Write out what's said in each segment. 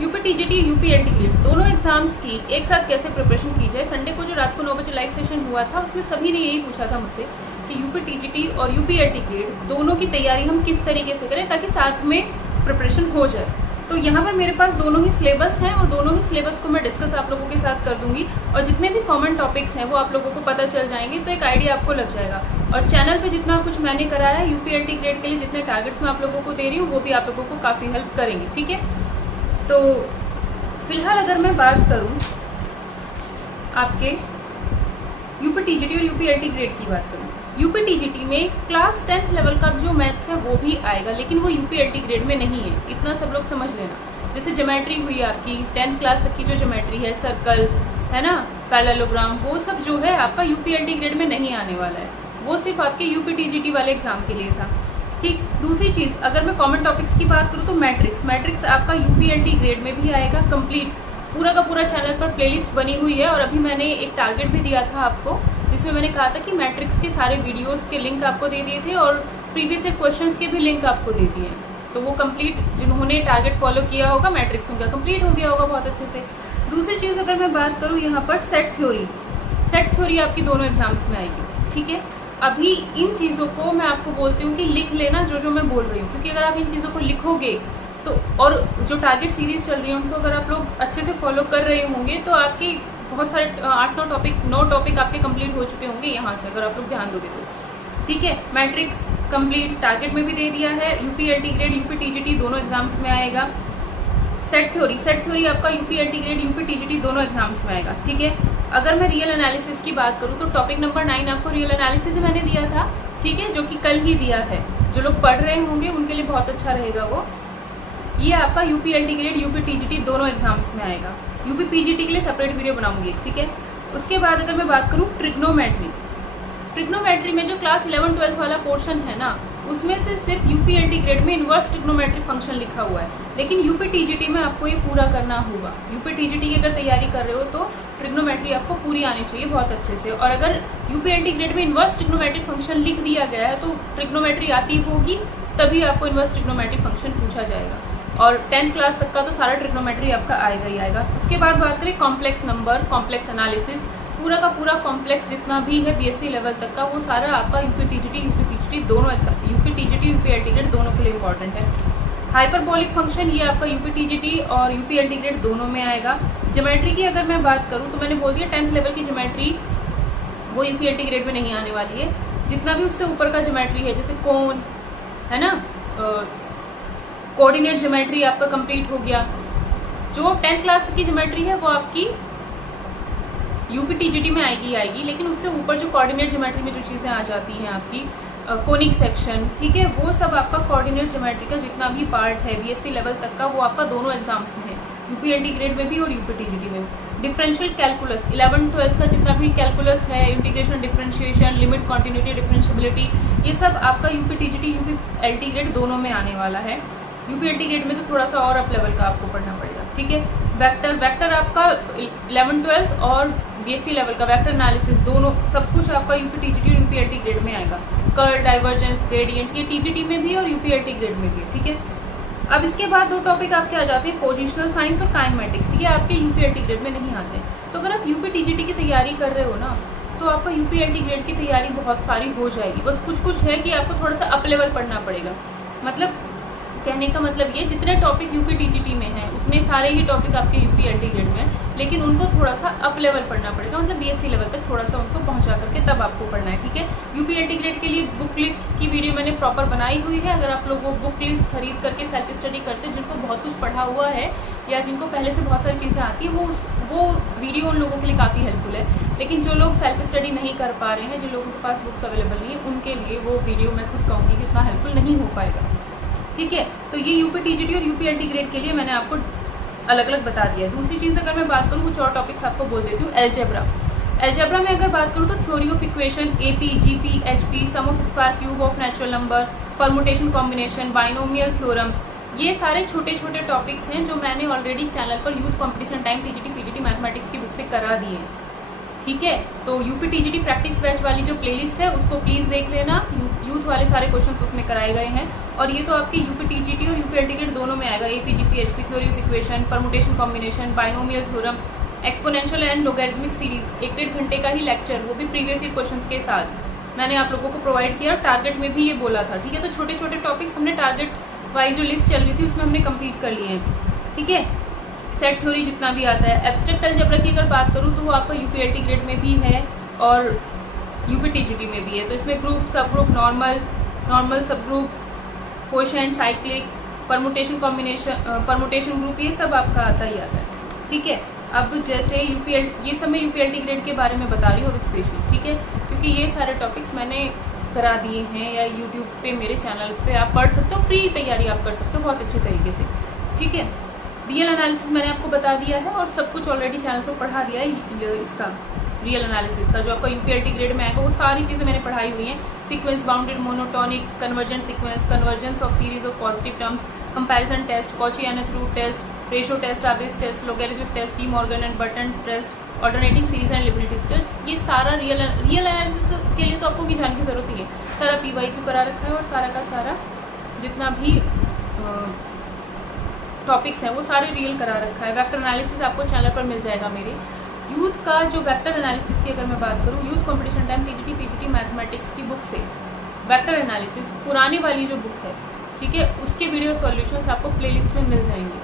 UP TGT UP LT दोनों exams की एक साथ कैसे प्रिपरेशन की जाए। संडे को जो रात को 9 बजे लाइव सेशन हुआ था उसमें सभी ने यही पूछा था मुझसे कि यूपी टीजीटी और यूपी एलटी दोनों की तैयारी हम किस तरीके से करें ताकि साथ में प्रिपरेशन हो जाए। तो यहाँ पर मेरे पास दोनों ही सिलेबस हैं और दोनों ही सिलेबस को मैं डिस्कस आप लोगों के साथ कर दूंगी और जितने भी कॉमन टॉपिक्स हैं वो आप लोगों को पता चल जाएंगे, तो एक आइडिया आपको लग जाएगा। और चैनल पे जितना कुछ मैंने कराया है यूपी एलटी ग्रेड के लिए जितने टारगेट्स मैं आप लोगों को दे रही हूँ वो भी आप लोगों को काफ़ी हेल्प करेंगे। ठीक है, तो फिलहाल अगर मैं बात करूँ आपके यूपी टीजीटी और यूपी एलटी ग्रेड की बात करूँ, यूपी टीजीटी में क्लास 10th लेवल का जो मैथ्स है वो भी आएगा, लेकिन वो यूपी एलटी ग्रेड में नहीं है, इतना सब लोग समझ लेना। जैसे ज्योमेट्री हुई आपकी 10th क्लास तक की जो ज्योमेट्री है, सर्कल है ना, पैरेललोग्राम, वो सब जो है आपका यूपी एलटी ग्रेड में नहीं आने वाला है, वो सिर्फ आपके यूपी टीजीटी वाले एग्जाम के लिए था। ठीक, दूसरी चीज़ अगर मैं कॉमन टॉपिक्स की बात करूँ तो मैट्रिक्स आपका यूपी एलटी ग्रेड में भी आएगा कंप्लीट। पूरा का पूरा चैनल पर प्लेलिस्ट बनी हुई है और अभी मैंने एक टारगेट भी दिया था आपको जिसमें मैंने कहा था कि मैट्रिक्स के सारे वीडियोस के लिंक आपको दे दिए थे और प्रीवियस क्वेश्चंस के भी लिंक आपको दे दिए हैं। तो वो कंप्लीट जिन्होंने टारगेट फॉलो किया होगा मैट्रिक्स उनका कंप्लीट हो गया होगा बहुत अच्छे से। दूसरी चीज़ अगर मैं बात करूँ यहाँ पर सेट थ्योरी आपकी दोनों एग्जाम्स में आएगी। ठीक है, अभी इन चीज़ों को मैं आपको बोलती हूँ कि लिख लेना जो मैं बोल रही हूँ, क्योंकि अगर आप इन चीज़ों को लिखोगे तो और जो टारगेट सीरीज चल रही है उनको अगर आप लोग अच्छे से फॉलो कर रहे होंगे तो आपकी बहुत सारे 9 टॉपिक आपके कंप्लीट हो चुके होंगे यहाँ से, अगर आप लोग ध्यान दोगे तो। ठीक है, मैट्रिक्स कंप्लीट टारगेट में भी दे दिया है, UP LT grade UP TGT दोनों एग्जाम्स में आएगा। सेट थ्योरी आपका UP LT grade UP TGT दोनों एग्जाम्स में आएगा। ठीक है, अगर मैं रियल एनालिसिस की बात करूँ तो टॉपिक नंबर 9 आपको रियल एनालिसिस मैंने दिया था। ठीक है, जो कि कल ही दिया है, जो लोग पढ़ रहे होंगे उनके लिए बहुत अच्छा रहेगा वो। ये आपका UP LT grade UP TGT दोनों एग्जाम्स में आएगा। यूपी पीजीटी के लिए सेपरेट वीडियो बनाऊंगी। ठीक है, उसके बाद अगर मैं बात करूँ ट्रिग्नोमेट्री में जो क्लास 11-12 वाला पोर्शन है ना, उसमें से सिर्फ यूपी एलटी ग्रेड में इनवर्स ट्रिग्नोमेट्री फंक्शन लिखा हुआ है, लेकिन यूपी टीजीटी में आपको ये पूरा करना होगा। यूपी टीजीटी की अगर तैयारी कर रहे हो तो ट्रिग्नोमेट्री आपको पूरी आनी चाहिए बहुत अच्छे से। और अगर यूपी एलटी ग्रेड में इनवर्स ट्रिग्नोमेट्री फंक्शन लिख दिया गया है तो ट्रिग्नोमेट्री आती होगी तभी आपको इनवर्स ट्रिग्नोमेट्री फंक्शन पूछा जाएगा। और 10th क्लास तक का तो सारा ट्रिग्नोमेट्री आपका आएगा ही आएगा। उसके बाद बात करें कॉम्प्लेक्स नंबर, कॉम्प्लेक्स एनालिसिस, पूरा का पूरा कॉम्प्लेक्स जितना भी है बीएससी लेवल तक का वो सारा आपका यूपी टीजीटी यूपी पीजीटी दोनों UP TGT UP LT grade दोनों के लिए इंपॉर्टेंट है। हाइपरबोलिक फंक्शन ये आपका यूपी टीजीटी और यूपी एलटी ग्रेड दोनों में आएगा। ज्योमेट्री की अगर मैं बात करूँ तो मैंने बोल दिया 10th लेवल की ज्योमेट्री वो यूपी एलटी ग्रेड में नहीं आने वाली है। जितना भी उससे ऊपर का ज्योमेट्री है जैसे कोन है ना, कोऑर्डिनेट ज्योमेट्री आपका कंप्लीट हो गया। जो 10th क्लास की ज्योमेट्री है वो आपकी यूपी टीजीटी में आएगी, लेकिन उससे ऊपर जो कोऑर्डिनेट ज्योमेट्री में जो चीज़ें आ जाती हैं आपकी कोनिक सेक्शन, ठीक है, वो सब आपका कोऑर्डिनेट ज्योमेट्री का जितना भी पार्ट है बीएससी लेवल तक का वो आपका दोनों एग्जाम्स में है, यूपी एलटी ग्रेड में भी और यूपी टीजीटी में। डिफरेंशियल कैलकुलस 11-12 का जितना भी कैलकुलस है, integration, differentiation, limit, continuity, differentiability, ये सब आपका UP TGT UP LT grade दोनों में आने वाला है। यूपी एलटी ग्रेड में तो थोड़ा सा और अप लेवल का आपको पढ़ना पड़ेगा। ठीक है, वेक्टर आपका 11-12 और बीएससी लेवल का वेक्टर एनालिसिस दोनों सब कुछ आपका यूपी टीजीटी और यूपी एलटी ग्रेड में आएगा। कर्ल, डाइवर्जेंस, ग्रेडियंट, ये टीजीटी में भी और यूपी एलटी ग्रेड में भी। ठीक है, अब इसके बाद 2 टॉपिक आपके आ जाते हैं, पोजिशनल साइंस और काइनेमेटिक्स, ये आपके यूपी एलटी ग्रेड में नहीं आते। तो अगर आप यूपी टीजीटी की तैयारी कर रहे हो ना तो आपका यूपी एलटी ग्रेड की तैयारी बहुत सारी हो जाएगी। बस कुछ है कि आपको थोड़ा सा अप लेवल पढ़ना पड़ेगा। मतलब कहने का मतलब ये जितने टॉपिक यूपी टीजीटी में हैं उतने सारे ही टॉपिक आपके यूपी एलटी ग्रेड में हैं, लेकिन उनको थोड़ा सा अप लेवल पढ़ना पड़ेगा, मतलब बीएससी लेवल तक थोड़ा सा उनको पहुंचा करके तब आपको पढ़ना है। ठीक है, यूपी एलटी ग्रेड के लिए बुक लिस्ट की वीडियो मैंने प्रॉपर बनाई हुई है। अगर आप लोग वो बुक लिस्ट खरीद करके सेल्फ स्टडी करते हैं, जिनको बहुत कुछ पढ़ा हुआ है या जिनको पहले से बहुत सारी चीज़ें आती है, वो वीडियो उन लोगों के लिए काफ़ी हेल्पफुल है। लेकिन जो लोग सेल्फ स्टडी नहीं कर पा रहे हैं, जिन लोगों के पास बुक्स अवेलेबल नहीं है, उनके लिए वो वीडियो मैं खुद कहूँगी कि उतना हेल्पफुल नहीं हो पाएगा। ठीक है, तो ये यूपी टीजीटी और यूपी एलटी ग्रेड के लिए मैंने आपको अलग अलग बता दिया। दूसरी चीज़ अगर मैं बात करूँ कुछ और टॉपिक्स आपको बोल देती हूँ। एल्जेब्रा में अगर बात करूँ तो theory of equation, AP, GP, HP, sum of square cube of natural number, permutation combination, binomial theorem, ये सारे छोटे छोटे टॉपिक्स हैं जो मैंने ऑलरेडी चैनल पर youth competition time TGT PGT mathematics की बुक से करा दिए हैं। ठीक है। तो यूपी टीजीटी प्रैक्टिस बैच वाली जो प्लेलिस्ट है उसको प्लीज़ देख लेना, यूथ वाले सारे क्वेश्चंस उसमें कराए गए हैं। और ये तो आपके यूपी टीजीटी और यूपी एलटीकेट दोनों में आएगा, AP GP, HP, theory of equation, permutation combination, binomial theorem, exponential and logarithmic series, 1-1.5 घंटे का ही लेक्चर, वो भी प्रीवियस ईयर क्वेश्चंस के साथ मैंने आप लोगों को प्रोवाइड किया। टारगेट में भी ये बोला था, ठीक है। तो छोटे छोटे टॉपिक्स हमने टारगेट वाइज जो लिस्ट चल रही थी उसमें हमने कंप्लीट कर लिए हैं, ठीक है। सेट थ्योरी जितना भी आता है, एब्स्ट्रैक्ट अलजेब्रा की अगर बात करूँ तो वो आपका यूपीएलटी ग्रेड में भी है और यूपी टीजीटी में भी है। तो इसमें ग्रुप, सब ग्रुप, नॉर्मल सब group, quotient, cyclic, permutation combination, permutation group, ये सब आपका आता ही आता है, ठीक है। अब जैसे यूपीएल, ये सब मैं यूपीएलटी ग्रेड के बारे में बता रही हूँ स्पेशली, ठीक है, क्योंकि ये सारे टॉपिक्स मैंने करा दिए हैं, या यूट्यूब पे मेरे चैनल पे आप पढ़ सकते हो, फ्री तैयारी आप कर सकते हो बहुत अच्छे तरीके से, ठीक है। रियल एनालिसिस मैंने आपको बता दिया है और सब कुछ ऑलरेडी चैनल पर पढ़ा दिया है। इसका रियल एनालिसिस का जो आपका यूपीएलटी ग्रेड में आएगा वो सारी चीज़ें मैंने पढ़ाई हुई हैं। Sequence, bounded, monotonic, convergent sequence, convergence of series of positive terms, comparison test, Cauchy nth root test, ratio test, average test, logarithmic test, de Morgan and Bertrand test, alternating series and Leibnitz test, ये सारा real analysis के लिए तो आपको की जानने की जरूरत ही है। सारा पीवाईक्यू करा रखा है और सारा का सारा जितना भी टॉपिक्स हैं वो सारे रियल करा रखा है। वेक्टर एनालिसिस आपको चैनल पर मिल जाएगा मेरे। यूथ का जो वेक्टर एनालिसिस की अगर मैं बात करूँ, youth competition time TGT PGT mathematics की बुक से वेक्टर एनालिसिस पुरानी वाली जो बुक है, ठीक है, उसके वीडियो सॉल्यूशंस आपको प्लेलिस्ट में मिल जाएंगे,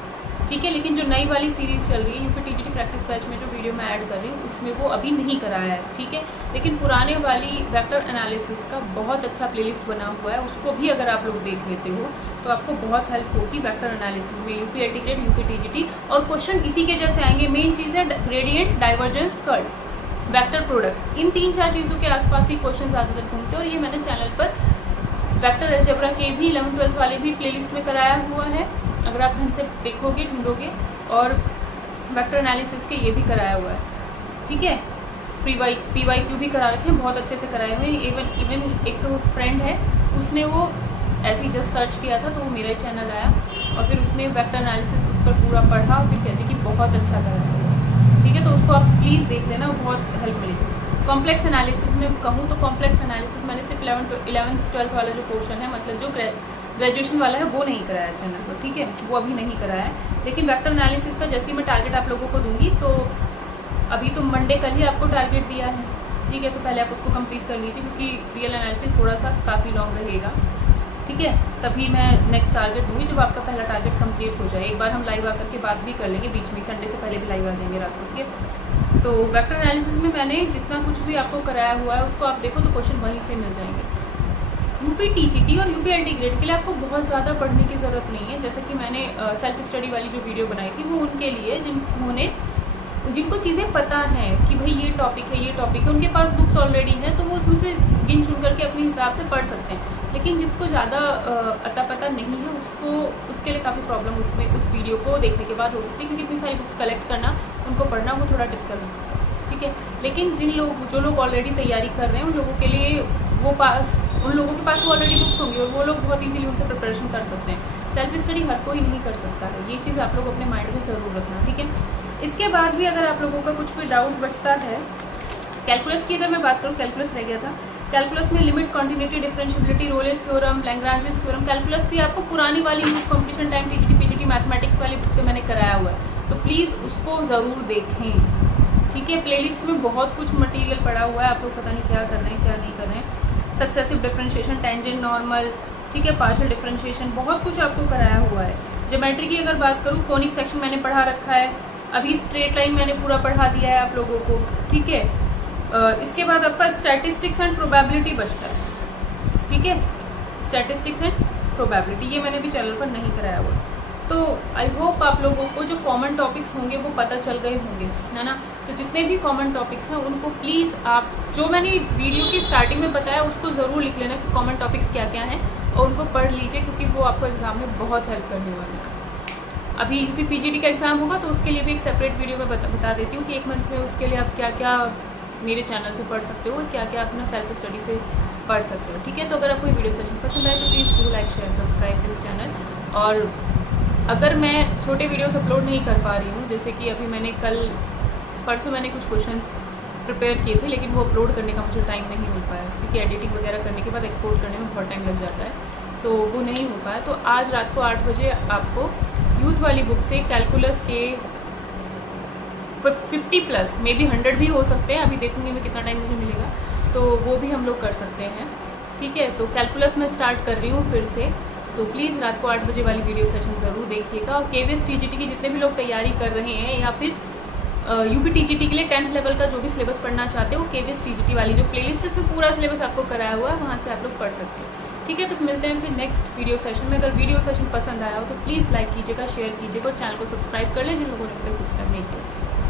ठीक है। लेकिन जो नई वाली सीरीज चल रही है यूपी टीजीटी प्रैक्टिस बैच में जो वीडियो मैं ऐड कर रही हूँ उसमें वो अभी नहीं कराया है, ठीक है। लेकिन पुराने वाली वेक्टर एनालिसिस का बहुत अच्छा प्लेलिस्ट बना हुआ है, उसको भी अगर आप लोग देख लेते हो तो आपको बहुत हेल्प होगी वेक्टर एनालिसिस में, यूपी एलटीकेट, यूपी टीजीटी। और क्वेश्चन इसी के जैसे आएंगे। मेन चीज़ है gradient, divergence, curl, vector product, इन 3-4 चीज़ों के आसपास ही क्वेश्चन ज़्यादातर घूमते हैं। और ये मैंने चैनल पर वेक्टर अलजेब्रा के भी 11th-12th वाले भी प्लेलिस्ट में कराया हुआ है, अगर आप ढंग से देखोगे, ढूंढोगे। और वेक्टर एनालिसिस के ये भी कराया हुआ है, ठीक है। पीवाईक्यू भी करा रखे हैं, बहुत अच्छे से कराए हुए हैं। इवन एक तो फ्रेंड है, उसने वो ऐसे ही जस्ट सर्च किया था तो वो मेरा ही चैनल आया और फिर उसने वेक्टर एनालिसिस उस पर पूरा पढ़ा और फिर कहती कि बहुत अच्छा कराया है, ठीक है। तो उसको आप प्लीज़ देख लेना, बहुत हेल्प मिलेगी। कॉम्प्लेक्स एनालिसिस में कहूँ तो कॉम्प्लेक्स एनालिसिस मैंने सिर्फ 11th-12th वाला जो पोर्शन है, मतलब जो ग्रेजुएशन वाला है वो नहीं कराया चैनल पर, ठीक है, वो अभी नहीं कराया है। लेकिन वेक्टर एनालिसिस का जैसे ही मैं टारगेट आप लोगों को दूंगी, तो अभी तो मंडे कल ही आपको टारगेट दिया है, ठीक है, तो पहले आप उसको कंप्लीट कर लीजिए क्योंकि रियल एनालिसिस थोड़ा सा काफ़ी लॉन्ग रहेगा, ठीक है। तभी मैं नेक्स्ट टारगेट दूंगी जब आपका पहला टारगेट कंप्लीट हो जाए। एक बार हम लाइव आकर के बात भी कर लेंगे बीच में, संडे से पहले भी लाइव आ जाएंगे रात को, ठीक है। तो वेक्टर एनालिसिस में मैंने जितना कुछ भी आपको कराया हुआ है उसको आप देखो तो क्वेश्चन वहीं से मिल जाएंगे। यूपी टीजीटी और यूपी एलटी ग्रेड के लिए आपको बहुत ज़्यादा पढ़ने की ज़रूरत नहीं है। जैसे कि मैंने सेल्फ स्टडी वाली जो वीडियो बनाई थी वो उनके लिए जिनको चीज़ें पता हैं कि भाई ये टॉपिक है, उनके पास बुक्स ऑलरेडी हैं, तो वो उसमें से गिन चुन करके अपने हिसाब से पढ़ सकते हैं। लेकिन जिसको ज़्यादा अता पता नहीं है उसके लिए काफ़ी प्रॉब्लम उसमें उस वीडियो को देखने के बाद हो सकती है, क्योंकि इतनी सारी बुक्स कलेक्ट करना, उनको पढ़ना वो थोड़ा डिफिकल्ट हो सकता है, ठीक है। लेकिन जो लोग ऑलरेडी तैयारी कर रहे हैं उन लोगों के लिए उन लोगों के पास वो ऑलरेडी बुक्स होंगी और वो लोग बहुत ईजिली उनसे प्रिपरेशन कर सकते हैं। सेल्फ स्टडी हर कोई नहीं कर सकता है, ये चीज़ आप लोग अपने माइंड में ज़रूर रखना, ठीक है। इसके बाद भी अगर आप लोगों का कुछ भी डाउट बचता है, कैलकुलस की अगर मैं बात करूँ, कैलकुलस रह गया था। कैलकुलस में limit, continuity, differentiability, Rolle's theorem, Lagrange's theorem, calculus भी आपको पुरानी वाली youth competition time TGT PGT mathematics वाली बुक से मैंने कराया हुआ है, तो प्लीज़ उसको ज़रूर देखें, ठीक है। प्लेलिस्ट में बहुत कुछ मटेरियल पड़ा हुआ है, आप लोग पता नहीं क्या कर रहे हैं क्या नहीं कर रहे हैं। सक्सेसिव डिफरेंशिएशन, टेंजेंट, नॉर्मल, ठीक है, पार्शियल डिफरेंशिएशन, बहुत कुछ आपको कराया हुआ है। ज्योमेट्री की अगर बात करूँ, कोनिक सेक्शन मैंने पढ़ा रखा है, अभी स्ट्रेट लाइन मैंने पूरा पढ़ा दिया है आप लोगों को, ठीक है। इसके बाद आपका स्टैटिस्टिक्स एंड प्रोबेबिलिटी बचता है, ठीक है। स्टैटिस्टिक्स एंड प्रोबेबिलिटी ये मैंने भी चैनल पर नहीं कराया हुआ। तो आई होप आप लोगों को जो कॉमन टॉपिक्स होंगे वो पता चल गए होंगे, है ना। तो जितने भी कॉमन टॉपिक्स हैं उनको प्लीज़ आप जो मैंने वीडियो की स्टार्टिंग में बताया उसको ज़रूर लिख लेना कि कॉमन टॉपिक्स क्या क्या हैं और उनको पढ़ लीजिए, क्योंकि वो आपको एग्जाम में बहुत हेल्प करने वाले हैं। अभी यूपी पीजीटी का एग्ज़ाम होगा तो उसके लिए भी एक सेपरेट वीडियो में बता देती हूँ कि एक मंथ में उसके लिए आप क्या क्या मेरे चैनल से पढ़ सकते हो, क्या क्या अपना सेल्फ स्टडी से पढ़ सकते हो, ठीक है। तो अगर आपको ये वीडियो सेशन पसंद आए तो please do like share subscribe this channel. और अगर मैं छोटे वीडियोस अपलोड नहीं कर पा रही हूँ, जैसे कि अभी मैंने परसों मैंने कुछ क्वेश्चंस प्रिपेयर किए थे, लेकिन वो अपलोड करने का मुझे टाइम नहीं मिल पाया, क्योंकि एडिटिंग वगैरह करने के बाद एक्सपोर्ट करने में बहुत टाइम लग जाता है, तो वो नहीं हो पाया। तो आज रात को 8 बजे आपको यूथ वाली बुक से कैलकुलस के 50+ मे बी 100 भी हो सकते हैं, अभी देखूंगी मैं कितना टाइम मुझे मिलेगा, तो वो भी हम लोग कर सकते हैं। ठीक है, तो कैलकुलस मैं स्टार्ट कर रही हूँ फिर से, तो प्लीज़ रात को 8 बजे वाली वीडियो सेशन ज़रूर देखिएगा। और KVS TGT की जितने भी लोग तैयारी कर रहे हैं या फिर UP TGT के लिए 10th लेवल का जो भी सिलेबस पढ़ना चाहते हो, KVS TGT वाली जो प्लेलिस्ट है उसमें पूरा सिलेबस आपको कराया हुआ है, वहाँ से आप लोग पढ़ सकते हैं। ठीक है, तो मिलते हैं फिर नेक्स्ट वीडियो सेशन में। अगर वीडियो सेशन पसंद आया हो तो प्लीज़ लाइक कीजिएगा, शेयर कीजिएगा और चैनल को सब्सक्राइब कर लें जिन लोगों ने अभी तक सब्सक्राइब नहीं किया।